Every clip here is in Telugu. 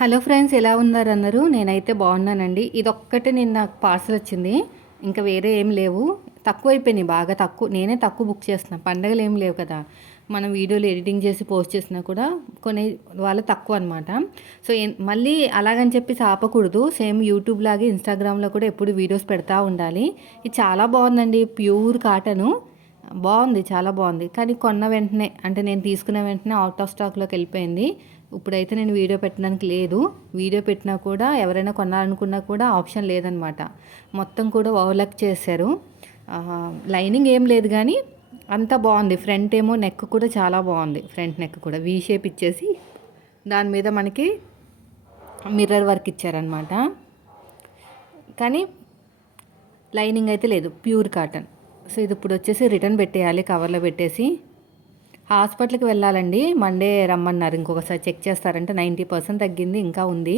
హలో ఫ్రెండ్స్ ఎలా ఉన్నారు అన్నారు నేనైతే బాగున్నానండి. ఇది నేను నాకు పార్సల్ వచ్చింది. ఇంకా వేరే ఏం లేవు. తక్కువ అయిపోయినాయి బాగా తక్కువ. నేనే తక్కువ బుక్ చేస్తున్నాను పండగలు ఏం లేవు కదా. మనం వీడియోలు ఎడిటింగ్ చేసి పోస్ట్ చేసినా కూడా కొన్ని వాళ్ళు తక్కువ అనమాట సో మళ్ళీ అలాగని చెప్పి ఆపకూడదు. సేమ్ యూట్యూబ్ లాగే ఇన్స్టాగ్రామ్లో కూడా ఎప్పుడు వీడియోస్ పెడతా ఉండాలి. ఇది చాలా బాగుందండి. Pure cotton. బాగుంది చాలా బాగుంది. కానీ కొన్న వెంటనే అంటే నేను తీసుకున్న వెంటనే అవుట్ ఆఫ్ స్టాక్లోకి వెళ్ళిపోయింది. ఇప్పుడైతే నేను వీడియో పెట్టడానికి లేదు. వీడియో పెట్టినా కూడా ఎవరైనా కొనాలనుకున్నా కూడా ఆప్షన్ లేదనమాట. మొత్తం కూడా ఓవర్లక్ చేశారు. లైనింగ్ ఏం లేదు కానీ అంతా బాగుంది. ఫ్రంట్ ఏమో నెక్ కూడా చాలా బాగుంది. ఫ్రంట్ నెక్ కూడా. వీ షేప్ ఇచ్చేసి దాని మీద మనకి మిర్రర్ వర్క్ ఇచ్చారనమాట. కానీ లైనింగ్ అయితే లేదు. ప్యూర్ కాటన్ సో ఇది ఇప్పుడు వచ్చేసి రిటర్న్ పెట్టేయాలి కవర్లో పెట్టేసి. హాస్పిటల్కి వెళ్ళాలండి. మండే రమ్మన్నారు. ఇంకొకసారి చెక్ చేస్తారంటే నైంటీ పర్సెంట్ తగ్గింది ఇంకా ఉంది.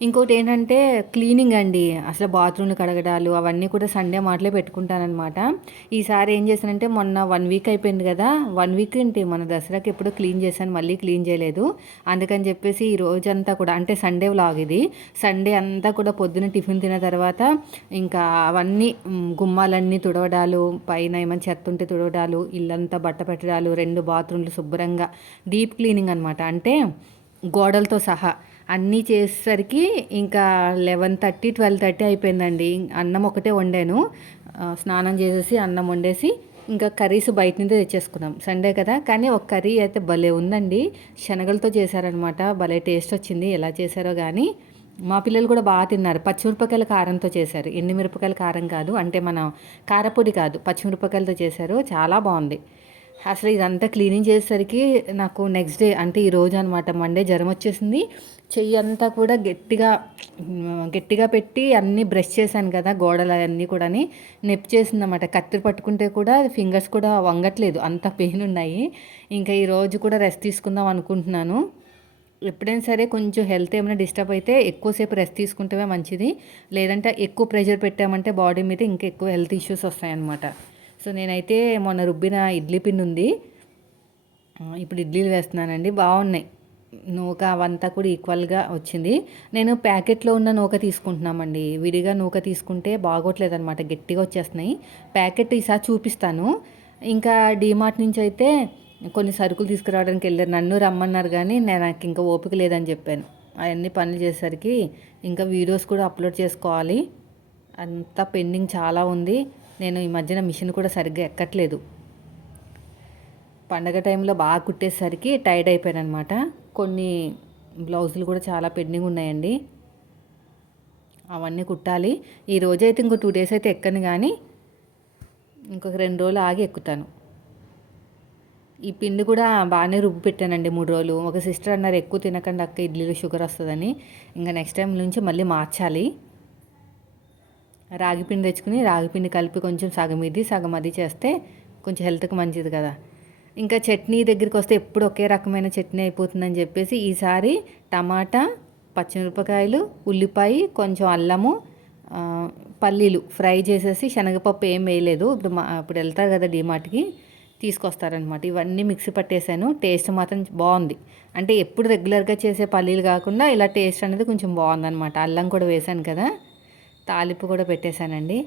ఇంకోటి ఏంటంటే క్లీనింగ్ అండి. అసలు బాత్రూమ్లు కడగడాలు అవన్నీ కూడా సండే మాటలే పెట్టుకుంటానమాట ఈసారి ఏం చేశానంటే మొన్న వన్ వీక్ అయిపోయింది కదా. వన్ వీక్ ఏంటి? మన దసరాకి ఎప్పుడో క్లీన్ చేశాను మళ్ళీ క్లీన్ చేయలేదు. అందుకని చెప్పేసి ఈ రోజంతా కూడా అంటే సండే వ్లాగ్ ఇది. సండే అంతా కూడా పొద్దున టిఫిన్ తిన్న తర్వాత ఇంకా అవన్నీ గుమ్మాలన్నీ తుడవడాలు పైన ఏమైనా చెత్త ఉంటే తుడవడాలు ఇల్లంతా బట్ట పెట్టడాలు రెండు బాత్రూమ్లు శుభ్రంగా డీప్ క్లీనింగ్ అనమాట అంటే గోడలతో సహా అన్నీ చేసేసరికి ఇంకా లెవెన్ థర్టీ ట్వెల్వ్ థర్టీ అయిపోయిందండి. అన్నం ఒకటే వండాను. స్నానం చేసేసి అన్నం వండేసి ఇంకా కర్రీస్ బయట నుండి తెచ్చేసుకున్నాం. సండే కదా? కానీ ఒక కర్రీ అయితే భలే ఉందండి. శనగలతో చేశారనమాట భలే టేస్ట్ వచ్చింది. ఎలా చేశారో కానీ మా పిల్లలు కూడా బాగా తిన్నారు. పచ్చిమిరపకాయల కారంతో చేశారు. ఎండు మిరపకాయల కారం కాదు. అంటే మన కారపొడి కాదు. పచ్చిమిరపకాయలతో చేశారు. చాలా బాగుంది. అసలు ఇదంతా క్లీనింగ్ చేసేసరికి నాకు నెక్స్ట్ డే అంటే ఈ రోజు అనమాట మండే జ్వరం వచ్చేసింది చెయ్యి అంతా కూడా గట్టిగా గట్టిగా పెట్టి అన్నీ బ్రష్ చేశాను కదా గోడలు అవన్నీ కూడా నొప్పి చేసింది అనమాట కత్తిరి పట్టుకుంటే కూడా ఫింగర్స్ కూడా వంగట్లేదు. అంత పెయిన్ ఉన్నాయి. ఇంకా ఈరోజు కూడా రెస్ట్ తీసుకుందాం అనుకుంటున్నాను. ఎప్పుడైనా సరే కొంచెం హెల్త్ ఏమైనా డిస్టర్బ్ అయితే ఎక్కువసేపు రెస్ట్ తీసుకుంటేవే మంచిది. లేదంటే ఎక్కువ ప్రెషర్ పెట్టామంటే బాడీ మీద ఇంకా ఎక్కువ హెల్త్ ఇష్యూస్ వస్తాయన్నమాట. సో నేనైతే మొన్న రుబ్బిన ఇడ్లీ పిండి ఉంది. ఇప్పుడు ఇడ్లీలు వేస్తున్నానండి. బాగున్నాయి. నూక అవంతా కూడా ఈక్వల్గా వచ్చింది. నేను ప్యాకెట్లో ఉన్న నూక తీసుకుంటున్నామండి. విడిగా నూక తీసుకుంటే బాగోట్లేదు అనమాట గట్టిగా వచ్చేస్తున్నాయి. ప్యాకెట్ ఈసారి చూపిస్తాను. ఇంకా డీమార్ట్ నుంచి అయితే కొన్ని సరుకులు తీసుకురావడానికి వెళ్ళారు. నన్ను రమ్మన్నారు కానీ నేను నాకు ఇంకా ఓపిక లేదని చెప్పాను. అవన్నీ పనులు చేసేసరికి ఇంకా వీడియోస్ కూడా అప్లోడ్ చేసుకోవాలి. అంతా పెండింగ్ చాలా ఉంది. నేను ఈ మధ్యన మిషన్ కూడా సరిగ్గా ఎక్కట్లేదు. పండగ టైంలో బాగా కుట్టేసరికి టైడ్ అయిపోయాను అనమాట కొన్ని బ్లౌజులు కూడా చాలా పెండింగ్ ఉన్నాయండి. అవన్నీ కుట్టాలి. ఈ రోజు అయితే ఇంకో టూ డేస్ అయితే ఎక్కను కానీ ఇంకొక రెండు రోజులు ఆగి ఎక్కుతాను. ఈ పిండి కూడా బాగానే రుబ్బు పెట్టానండి మూడు రోజులు. ఒక సిస్టర్ అన్నారు ఎక్కువ తినకండి అక్క ఇడ్లీలో షుగర్ వస్తుందని. ఇంకా నెక్స్ట్ టైం నుంచి మళ్ళీ మార్చాలి. రాగి పిండి తెచ్చుకుని రాగి పిండి కలిపి కొంచెం సగం ఇది సగం అది చేస్తే కొంచెం హెల్త్కి మంచిది కదా. ఇంకా చట్నీ దగ్గరికి వస్తే ఎప్పుడు ఒకే రకమైన చట్నీ అయిపోతుందని చెప్పేసి ఈసారి టమాటా పచ్చిమిరపకాయలు ఉల్లిపాయ కొంచెం అల్లము పల్లీలు ఫ్రై చేసేసి శనగపప్పు ఏం వేయలేదు. ఇప్పుడు మా ఇప్పుడు వెళ్తారు కదా డిమార్ట్కి తీసుకొస్తారనమాట ఇవన్నీ మిక్సీ పట్టేశాను టేస్ట్ మాత్రం బాగుంది. అంటే ఎప్పుడు రెగ్యులర్గా చేసే పల్లీలు కాకుండా ఇలా టేస్ట్ అనేది కొంచెం బాగుందనమాట అల్లం కూడా వేశాను కదా తాలింపు కూడా పెట్టేశానండి.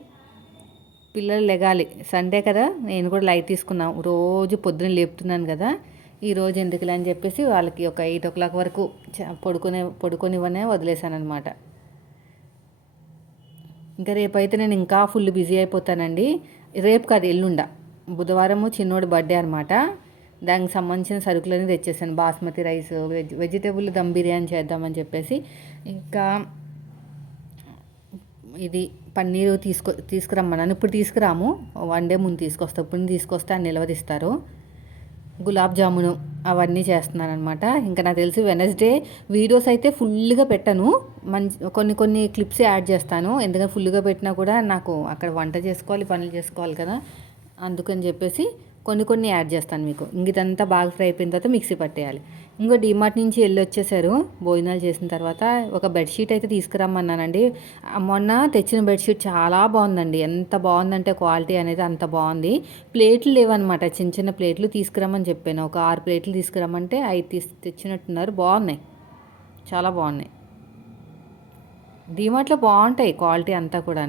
పిల్లలు లెగాలి. సండే కదా నేను కూడా లైట్ తీసుకున్నాం. రోజు పొద్దున్న లేపుతున్నాను కదా ఈరోజు ఎందుకులే అని చెప్పేసి వాళ్ళకి ఒక ఎయిట్ ఓ క్లాక్ వరకు పడుకునే పడుకొనివనే వదిలేశాను అనమాట ఇంకా రేపైతే నేను ఇంకా ఫుల్ బిజీ అయిపోతానండి. రేపు కాదు ఎల్లుండ. బుధవారము చిన్నోడి బర్త్డే అనమాట దానికి సంబంధించిన సరుకులన్నీ తెచ్చేసాను. Basmati rice veg vegetable dum biryani చేద్దామని చెప్పేసి. ఇంకా ఇది పన్నీరు తీసుకో తీసుకురమ్మన్నాను. ఇప్పుడు తీసుకురాము. వన్ డే ముందు తీసుకొస్తా. ఇప్పుడు తీసుకొస్తే అని నిలవదిస్తారు. గులాబ్ జామును అవన్నీ చేస్తున్నాను అనమాట ఇంకా నాకు తెలిసి వెనస్డే వీడియోస్ అయితే ఫుల్గా పెట్టాను. మంచి కొన్ని కొన్ని క్లిప్స్ యాడ్ చేస్తాను. ఎందుకంటే ఫుల్గా పెట్టినా కూడా నాకు అక్కడ వంట చేసుకోవాలి పనులు చేసుకోవాలి కదా. అందుకని చెప్పేసి కొన్ని కొన్ని యాడ్ చేస్తాను మీకు. ఇంక ఇదంతా బాగా ఫ్రై అయిపోయిన తర్వాత మిక్సీ పట్టేయాలి. ఇంకో డిమార్ట్ నుంచి వెళ్ళి వచ్చేసారు భోజనాలు చేసిన తర్వాత ఒక బెడ్షీట్ అయితే తీసుకురమ్మన్నానండి. మొన్న తెచ్చిన బెడ్షీట్ చాలా బాగుందండి. ఎంత బాగుందంటే క్వాలిటీ అనేది అంత బాగుంది. ప్లేట్లు లేవన్నమాట. చిన్న చిన్న ప్లేట్లు తీసుకురమ్మని చెప్పాను. ఒక ఆరు ప్లేట్లు తీసుకురమ్మంటే అవి తీసి తెచ్చినట్టున్నారు. బాగున్నాయి. చాలా బాగున్నాయి. డీమార్ట్లో బాగుంటాయి క్వాలిటీ అంతా కూడా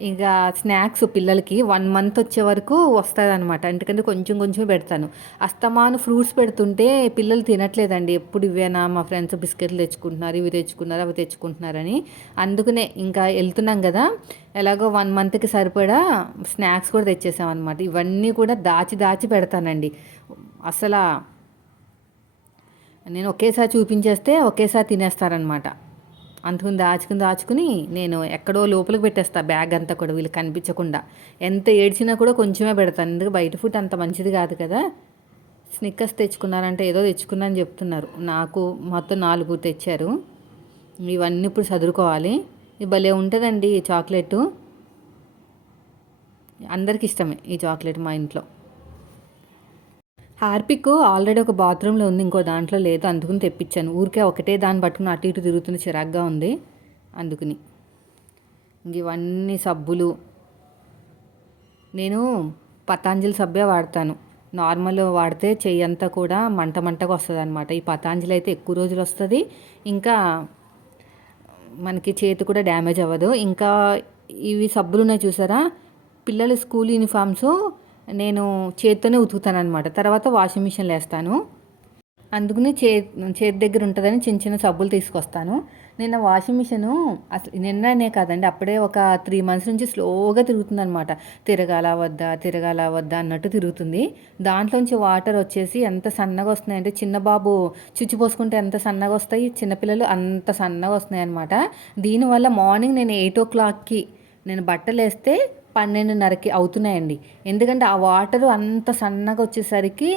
ఇక స్నాక్స్ పిల్లలకి వన్ మంత్ వచ్చే వరకు వస్తుంది అనమాట ఎందుకంటే కొంచెం కొంచెం పెడతాను. అస్తమాను ఫ్రూట్స్ పెడుతుంటే పిల్లలు తినట్లేదండి. ఎప్పుడు ఇవేనా మా ఫ్రెండ్స్ బిస్కెట్లు తెచ్చుకుంటున్నారు ఇవి తెచ్చుకున్నారు అవి తెచ్చుకుంటున్నారని. అందుకనే ఇంకా వెళ్తున్నాం కదా. ఎలాగో వన్ మంత్కి సరిపడా స్నాక్స్ కూడా తెచ్చేసామన్నమాట. ఇవన్నీ కూడా దాచి దాచి పెడతానండి. అసలు నేను ఒకేసారి చూపించేస్తే ఒకేసారి తినేస్తారనమాట అంతకుని దాచుకుని దాచుకుని నేను ఎక్కడో లోపలికి పెట్టేస్తా బ్యాగ్ అంతా కూడా వీళ్ళు కనిపించకుండా. ఎంత ఏడ్చినా కూడా కొంచెమే పెడతాను. ఎందుకు? బయట ఫుడ్ అంత మంచిది కాదు కదా. స్నిక్కర్స్ తెచ్చుకున్నారంటే ఏదో తెచ్చుకున్నారని చెప్తున్నారు. నాకు మొత్తం నాలుగు తెచ్చారు. ఇవన్నీ ఇప్పుడు చదువుకోవాలి ఇది భలే ఉంటుందండి ఈ చాక్లెట్ అందరికి ఇష్టమే ఈ చాక్లెట్ మా ఇంట్లో. హార్పిక్ ఆల్రెడీ ఒక బాత్రూంలో ఉంది ఇంకో దాంట్లో లేదు అందుకుని తెప్పించాను. ఊరికే ఒకటే దాన్ని పట్టుకుని అటు ఇటు తిరుగుతున్న చిరాగ్గా ఉంది అందుకుని. ఇవన్నీ సబ్బులు. నేను పతాంజలి సబ్బే వాడతాను. నార్మల్ వాడితే చెయ్యి అంతా కూడా మంట మంటగా వస్తుంది అనమాట ఈ పతాంజలి అయితే ఎక్కువ రోజులు వస్తుంది. ఇంకా మనకి చేతి కూడా డ్యామేజ్ అవ్వదు. ఇంకా ఇవి సబ్బులు ఉన్నాయి చూసారా? పిల్లల స్కూల్ యూనిఫామ్స్ నేను చేత్తోనే ఉతుకుతాను అనమాట తర్వాత వాషింగ్ మిషన్లో వేస్తాను. అందుకని చే చేతి దగ్గర ఉంటుందని చిన్న చిన్న సబ్బులు తీసుకొస్తాను. నిన్న వాషింగ్ మిషను అసలు నిన్ననే కాదండి అప్పుడే ఒక త్రీ మంత్స్ నుంచి స్లోగా తిరుగుతుంది అనమాట తిరగాల వద్దా తిరగాల వద్దా అన్నట్టు తిరుగుతుంది. దాంట్లోంచి వాటర్ వచ్చేసి ఎంత సన్నగా వస్తున్నాయంటే చిన్న బాబు చుచ్చి పోసుకుంటే ఎంత సన్నగా వస్తాయి చిన్నపిల్లలు అంత సన్నగా వస్తున్నాయి అనమాట దీనివల్ల మార్నింగ్ నేను ఎయిట్ ఓ క్లాక్కి నేను బట్టలు వేస్తే పన్నెండున్నరకి అవుతున్నాయండి. ఎందుకంటే ఆ వాటర్ అంత సన్నగా వచ్చేసరికి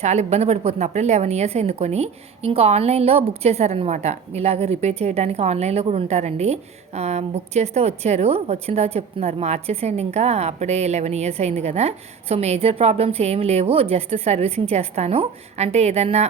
చాలా ఇబ్బంది పడిపోతుంది. అప్పుడే లెవెన్ ఇయర్స్ ఎన్నుకొని ఇంకా ఆన్లైన్లో బుక్ చేశారనమాట ఇలాగ రిపేర్ చేయడానికి ఆన్లైన్లో కూడా ఉంటారండి. బుక్ చేస్తే వచ్చారు. వచ్చిన తర్వాత చెప్తున్నారు. మార్చేసేయండి ఇంకా. అప్పుడే లెవెన్ ఇయర్స్ అయింది కదా. సో మేజర్ ప్రాబ్లమ్స్ ఏమి లేవు. జస్ట్ సర్వీసింగ్ చేస్తాను. అంటే ఏదన్నా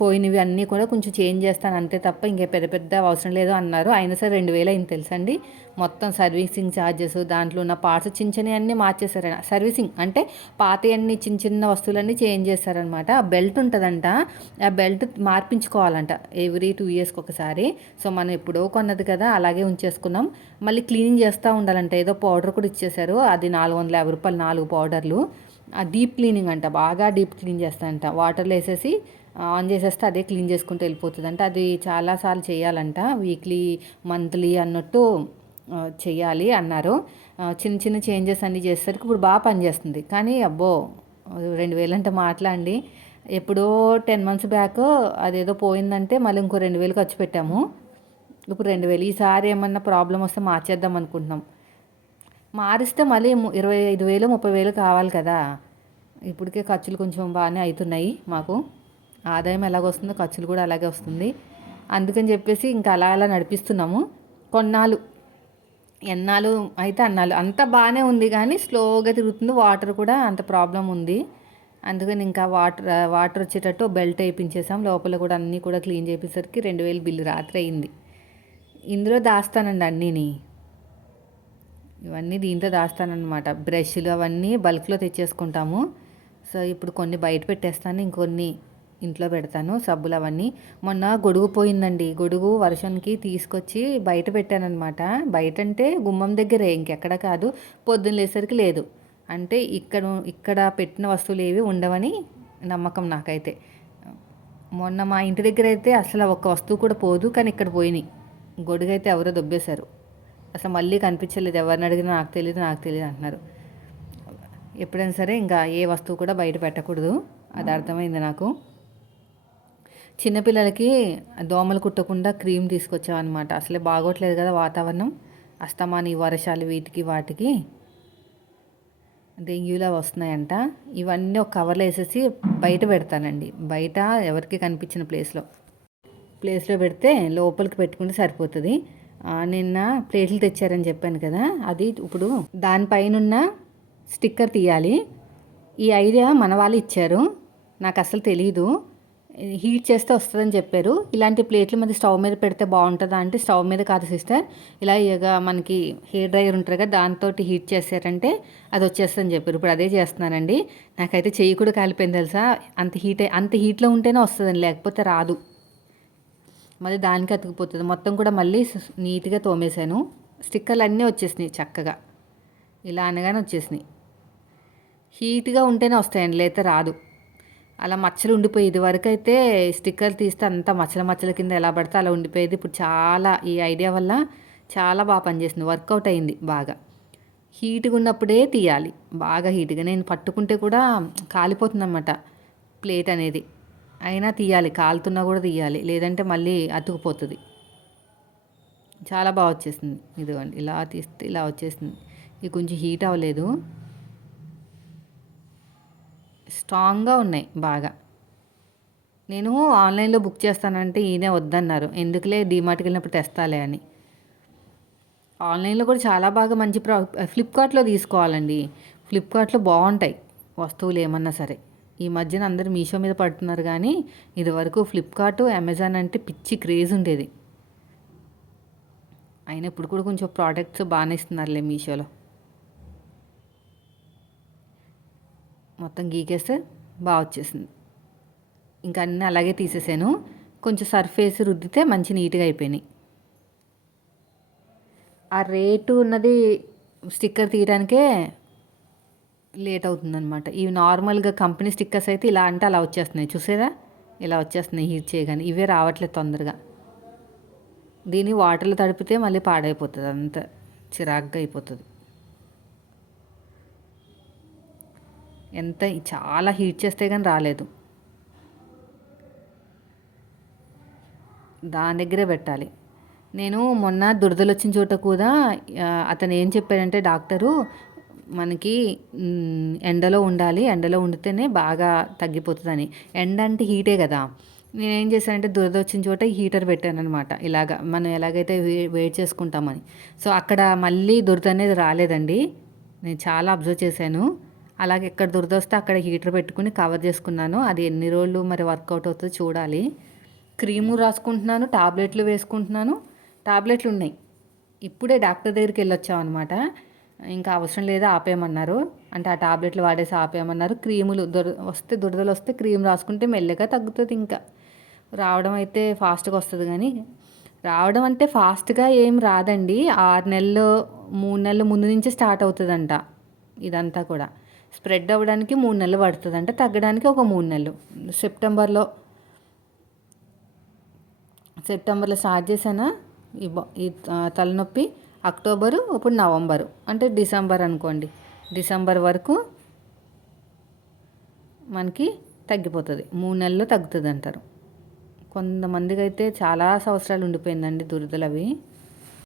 పోయినవి అన్నీ కూడా కొంచెం చేంజ్ చేస్తాను. అంతే తప్ప ఇంకే పెద్ద పెద్ద అవసరం లేదు అన్నారు. అయినా సరే రెండు వేలు అయింది తెలుసండి. మొత్తం సర్వీసింగ్ ఛార్జెస్ దాంట్లో ఉన్న పార్ట్స్ చిన్న చిన్న అన్నీ మార్చేశారు సర్వీసింగ్ అంటే పాత అన్ని చిన్న చిన్న వస్తువులన్నీ చేంజ్ చేస్తారనమాట ఆ బెల్ట్ ఉంటుందంట. ఆ బెల్ట్ మార్పించుకోవాలంట ఎవ్రీ టూ ఇయర్స్కి ఒకసారి. సో మనం ఎప్పుడో కొన్నది కదా అలాగే ఉంచేసుకున్నాం. మళ్ళీ క్లీనింగ్ చేస్తూ ఉండాలంట. ఏదో పౌడర్ కూడా ఇచ్చేశారు. అది నాలుగు వందల యాభై రూపాయలు నాలుగు పౌడర్లు. ఆ డీప్ క్లీనింగ్ అంట. బాగా డీప్ క్లీన్ చేస్తారంట. వాటర్లో వేసేసి ఆన్ చేసేస్తే అదే క్లీన్ చేసుకుంటూ వెళ్ళిపోతుంది అంటే అది చాలాసార్లు చేయాలంట. వీక్లీ మంత్లీ అన్నట్టు చేయాలి అన్నారు. చిన్న చిన్న చేంజెస్ అన్నీ చేసేసరికి ఇప్పుడు బాగా పనిచేస్తుంది. కానీ అబ్బో రెండు వేలు అంటే ఎప్పుడో టెన్ మంత్స్ బ్యాక్ అదేదో పోయిందంటే మళ్ళీ ఇంకో రెండు వేలు ఖర్చు పెట్టాము. ఇప్పుడు రెండు వేలు. ఈసారి ఏమన్నా ప్రాబ్లం వస్తే మార్చేద్దాం అనుకుంటున్నాం. మారిస్తే మళ్ళీ ఇరవై ఐదు వేలు ముప్పై వేలు కావాలి కదా. ఇప్పటికే ఖర్చులు కొంచెం బాగానే అవుతున్నాయి మాకు. ఆదాయం ఎలాగొస్తుందో ఖర్చులు కూడా అలాగే వస్తుంది. అందుకని చెప్పేసి ఇంకా అలా అలా నడిపిస్తున్నాము. కొన్నాళ్ళు ఎన్నాళ్ళు అయితే అన్నాళ్ళు. అంత బాగానే ఉంది కానీ స్లోగా తిరుగుతుంది. వాటర్ కూడా అంత ప్రాబ్లం ఉంది. అందుకని ఇంకా వాటర్ వాటర్ వచ్చేటట్టు బెల్ట్ వేయించేసాం లోపల కూడా అన్నీ కూడా క్లీన్ చేసేసరికి రెండు వేలు బిల్లు రాత్రి అయింది. ఇందులో దాస్తానండి అన్నీని. ఇవన్నీ దీంతో దాస్తానన్నమాట. బ్రష్లు అవన్నీ బల్క్లో తెచ్చేసుకుంటాము. సో ఇప్పుడు కొన్ని బయట పెట్టేస్తాను. ఇంకొన్ని ఇంట్లో పెడతాను సబ్బులు అవన్నీ. మొన్న గొడుగు పోయిందండి. గొడుగు వర్షానికి తీసుకొచ్చి బయట పెట్టానమాట బయట అంటే గుమ్మం దగ్గరే ఇంకెక్కడ కాదు. పొద్దున్న లేసరికి లేదు. అంటే ఇక్కడ ఇక్కడ పెట్టిన వస్తువులు ఏవి ఉండవని నమ్మకం నాకైతే. మొన్న మా ఇంటి దగ్గర అయితే అసలు ఒక్క వస్తువు కూడా పోదు కానీ ఇక్కడ పోయినాయి. గొడుగైతే ఎవరో దొబ్బేశారు. అసలు మళ్ళీ కనిపించలేదు. ఎవరిని అడిగినా నాకు తెలియదు నాకు తెలియదు అంటున్నారు. ఎప్పుడైనా సరే ఇంకా ఏ వస్తువు కూడా బయట పెట్టకూడదు. అది అర్థమైంది నాకు. చిన్నపిల్లలకి దోమలు కుట్టకుండా క్రీమ్ తీసుకొచ్చామన్నమాట అసలే బాగోట్లేదు కదా వాతావరణం. అస్తమాని వర్షాలు వీటికి వాటికి. డెంగ్యూలా వస్తున్నాయంట. ఇవన్నీ ఒక కవర్లో వేసేసి బయట పెడతానండి. బయట ఎవరికి కనిపించిన ప్లేస్లో. ప్లేస్లో పెడితే లోపలికి పెట్టుకుంటే సరిపోతుంది. నిన్న ప్లేట్లు తెచ్చారని చెప్పాను కదా. అది ఇప్పుడు దానిపైన స్టిక్కర్ తీయాలి. ఈ ఐడియా మన వాళ్ళు ఇచ్చారు. నాకు అసలు తెలీదు. హీట్ చేస్తే వస్తుందని చెప్పారు. ఇలాంటి ప్లేట్లు మీద స్టవ్ మీద పెడితే బాగుంటుందా అంటే స్టవ్ మీద కాదు సిస్టర్. ఇలా ఇక మనకి హెయిర్ డ్రైయర్ ఉంటారు కదా దాంతో హీట్ చేశారంటే అది వచ్చేస్తుందని చెప్పారు. ఇప్పుడు అదే చేస్తున్నానండి. నాకైతే చెయ్యి కూడా కాలిపోయింది తెలుసా? అంత హీట్ అంత హీట్లో ఉంటేనే వస్తుందండి లేకపోతే రాదు. మళ్ళీ దానికి అతుకుపోతుంది. మొత్తం కూడా మళ్ళీ నీట్గా తోమేశాను. స్టిక్కర్లు అన్నీ వచ్చేసినాయి చక్కగా. ఇలా అనగానే వచ్చేసినాయి. హీట్గా ఉంటేనే వస్తాయండి లేకపోతే రాదు. అలా మచ్చలు ఉండిపోయి ఇది వరకు అయితే స్టిక్కర్ తీస్తే అంత మచ్చల మచ్చల కింద ఎలా పడితే అలా ఉండిపోయేది. ఇప్పుడు చాలా ఈ ఐడియా వల్ల చాలా బాగా పనిచేసింది. వర్కౌట్ అయింది బాగా. హీట్గా ఉన్నప్పుడే తీయాలి. బాగా హీట్గా. నేను పట్టుకుంటే కూడా కాలిపోతుంది అనమాట ప్లేట్ అనేది. అయినా తీయాలి. కాలుతున్నా కూడా తీయాలి. లేదంటే మళ్ళీ అతుకుపోతుంది. చాలా బాగా వచ్చేసింది. ఇదిగోండి. ఇలా తీస్తే ఇలా వచ్చేసింది. ఇది కొంచెం హీట్ అవ్వలేదు. స్ట్రాంగ్గా ఉన్నాయి బాగా. నేను ఆన్లైన్లో బుక్ చేస్తానంటే ఈయనే వద్దన్నారు. ఎందుకులే డీమార్ట్కి వెళ్ళినప్పుడు తెస్తాలే అని. ఆన్లైన్లో కూడా చాలా బాగా మంచి ప్రా ఫ్లిప్కార్ట్లో తీసుకోవాలండి. ఫ్లిప్కార్ట్లో బాగుంటాయి వస్తువులు ఏమన్నా సరే. ఈ మధ్యన అందరూ మీషో మీద పడుతున్నారు కానీ ఇదివరకు ఫ్లిప్కార్ట్ అమెజాన్ అంటే పిచ్చి క్రేజ్ ఉండేది. అయినా ఇప్పుడు కూడా కొంచెం ప్రోడక్ట్స్ బాగానే ఇస్తున్నారులే మీషోలో. మొత్తం గీకేస్తే బాగా వచ్చేసింది. ఇంకా అన్నీ అలాగే తీసేసాను. కొంచెం సర్ఫేస్ రుద్దితే మంచి నీట్గా అయిపోయినాయి. ఆ రేటు ఉన్నది స్టిక్కర్ తీయడానికే లేట్ అవుతుందనమాట ఇవి నార్మల్గా కంపెనీ స్టిక్కర్స్ అయితే ఇలా అంటే అలా వచ్చేస్తున్నాయి. చూసేదా? ఇలా వచ్చేస్తున్నాయి హీట్ చేయగానే. ఇవే రావట్లేదు తొందరగా. దీన్ని వాటర్లో తడిపితే మళ్ళీ పాడైపోతుంది అంత. చిరాగ్గా అయిపోతుంది. ఎంత చాలా హీట్ చేస్తే కానీ రాలేదు. దాని దగ్గరే పెట్టాలి. నేను మొన్న దురదలు వచ్చిన చోట కూడా అతను ఏం చెప్పాడంటే డాక్టరు మనకి ఎండలో ఉండాలి. ఎండలో ఉండితేనే బాగా తగ్గిపోతుందని. ఎండ అంటే హీటే కదా. నేనేం చేశానంటే దురద వచ్చిన చోట హీటర్ పెట్టాను అనమాట ఇలాగా మనం ఎలాగైతే వే చేసుకుంటామని. సో అక్కడ మళ్ళీ దురద అనేది రాలేదండి. నేను చాలా అబ్జర్వ్ చేశాను. అలాగే ఎక్కడ దురదొస్తే అక్కడ హీటర్ పెట్టుకుని కవర్ చేసుకున్నాను. అది ఎన్ని రోజులు మరి వర్కౌట్ అవుతుందో చూడాలి. క్రీము రాసుకుంటున్నాను టాబ్లెట్లు వేసుకుంటున్నాను. టాబ్లెట్లు ఉన్నాయి. ఇప్పుడే డాక్టర్ దగ్గరికి వెళ్ళొచ్చాం అనమాట ఇంకా అవసరం లేదా ఆపేయమన్నారు. అంటే ఆ టాబ్లెట్లు వాడేసి ఆపేయమన్నారు. క్రీములు దొర వస్తే దురదలు వస్తే క్రీమ్ రాసుకుంటే మెల్లగా తగ్గుతుంది ఇంకా. రావడం అయితే ఫాస్ట్గా వస్తుంది కానీ రావడం అంటే ఫాస్ట్గా ఏం రాదండి. ఆరు నెలలు మూడు నెలల ముందు నుంచే స్టార్ట్ అవుతుందంట ఇదంతా కూడా. స్ప్రెడ్ అవ్వడానికి మూడు నెలలు పడుతుంది. అంటే తగ్గడానికి ఒక మూడు నెలలు. సెప్టెంబర్లో సెప్టెంబర్లో స్టార్ట్ చేశానా? ఈ ఈ తలనొప్పి అక్టోబరు ఇప్పుడు నవంబరు. అంటే డిసెంబర్ అనుకోండి. డిసెంబర్ వరకు మనకి తగ్గిపోతుంది. మూడు నెలల్లో తగ్గుతుంది అంటారు. కొంతమందికి అయితే చాలా సంవత్సరాలు ఉండిపోయిందండి దురదలు అవి.